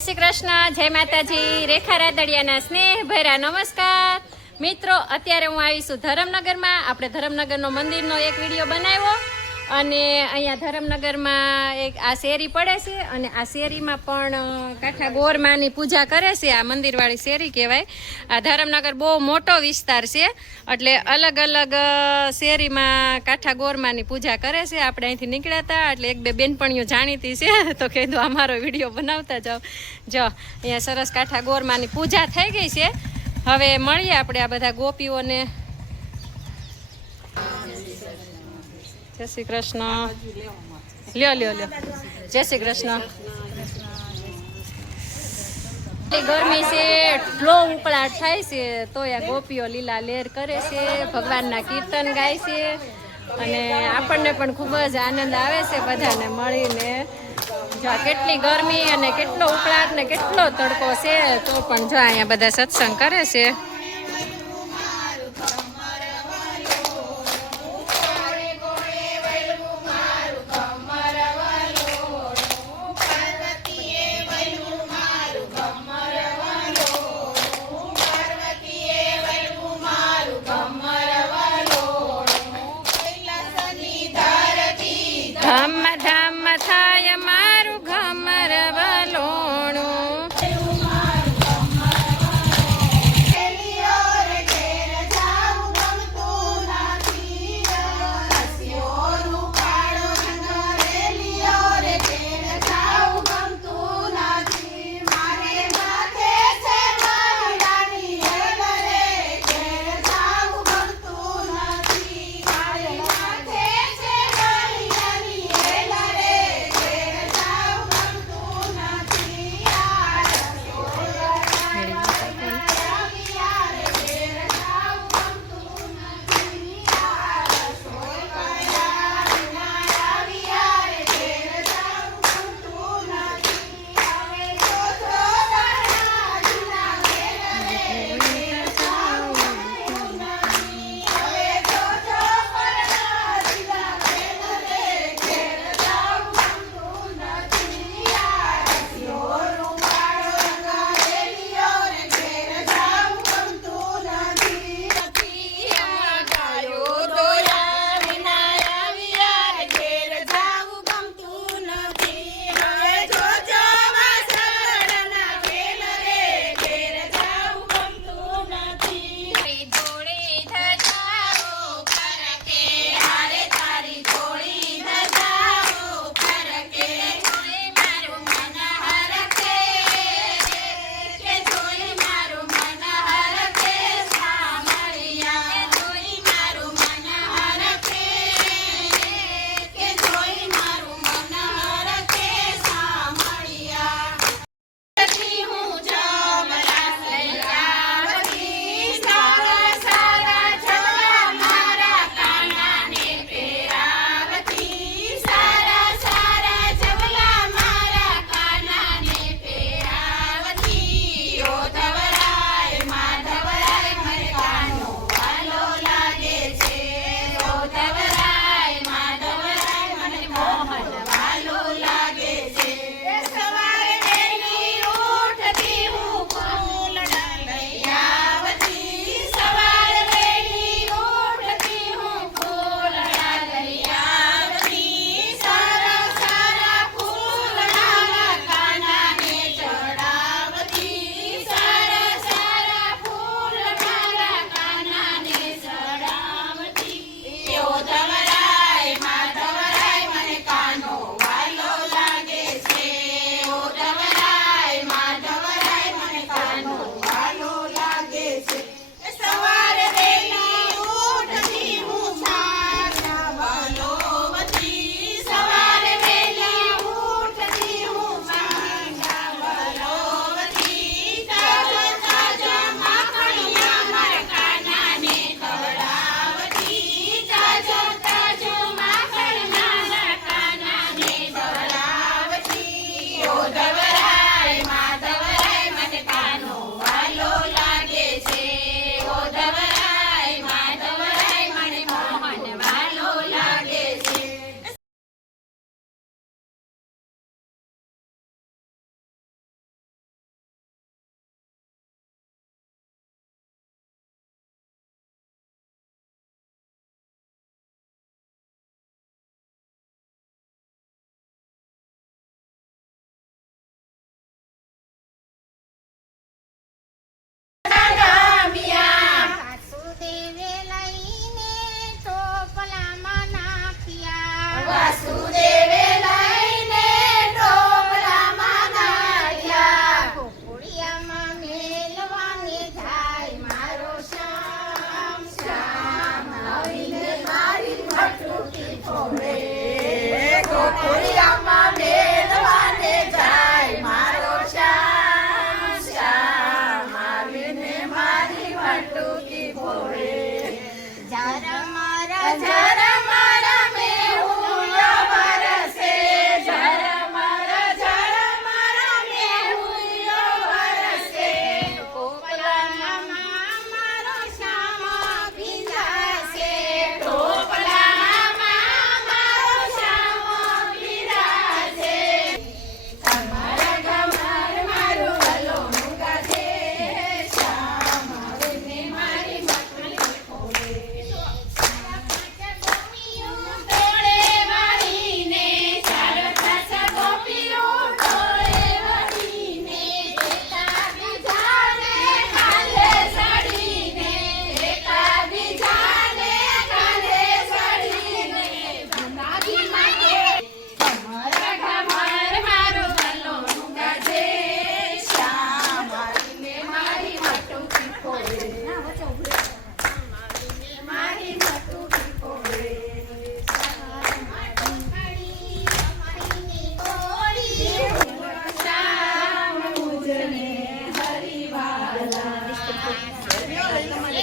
શ્રી કૃષ્ણ, જય માતાજી, રેખા રાદડિયાના સ્નેહ ભર્યા નમસ્કાર મિત્રો. અત્યારે હું આવીશું ધરમનગરમાં. આપણે ધરમનગરનો મંદિરનો એક વિડીયો બનાવ્યો અને અહીંયા ધરમનગરમાં એક આ શેરી પડે છે અને આ શેરીમાં પણ કાંઠા ગોરમાની પૂજા કરે છે. આ મંદિરવાળી શેરી કહેવાય. આ ધરમનગર બહુ મોટો વિસ્તાર છે એટલે અલગ અલગ શેરીમાં કાંઠા ગોરમાની પૂજા કરે છે. આપણે અહીંથી નીકળ્યા હતા એટલે એક બે બેનપણીઓ જાણીતી છે તો કીધું અમારો વિડીયો બનાવતા જાઓ. જો અહીંયા સરસ કાંઠા ગોરમાની પૂજા થઈ ગઈ છે. હવે મળીએ આપણે આ બધા ગોપીઓને. જય શ્રી કૃષ્ણ. લ્યો લ્યો લ્યો. જય શ્રી કૃષ્ણ. ગરમી છે, એટલો ઉકળાટ થાય છે તો આ ગોપીઓ લીલા લેર કરે છે, ભગવાનના કીર્તન ગાય છે અને આપણને પણ ખૂબ જ આનંદ આવે છે બધાને મળીને. જો કેટલી ગરમી અને કેટલો ઉકળાટ ને કેટલો તડકો છે તો પણ જો અહીંયા બધા સત્સંગ કરે છે. ધમ ધમ થાય મારું ઘમર વલોણું.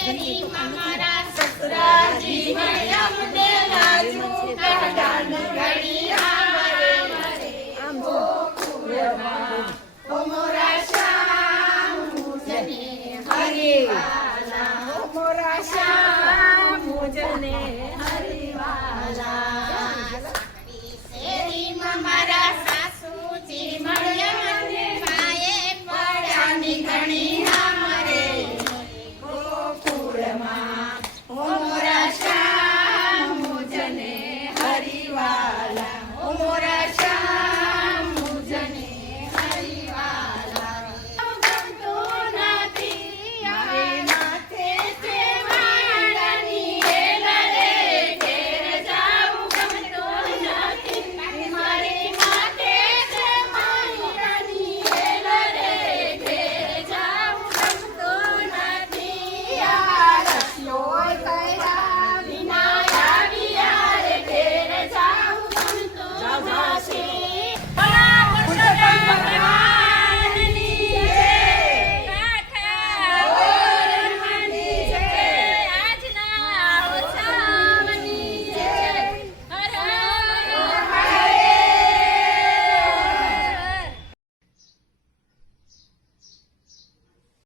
માતાજી, મામા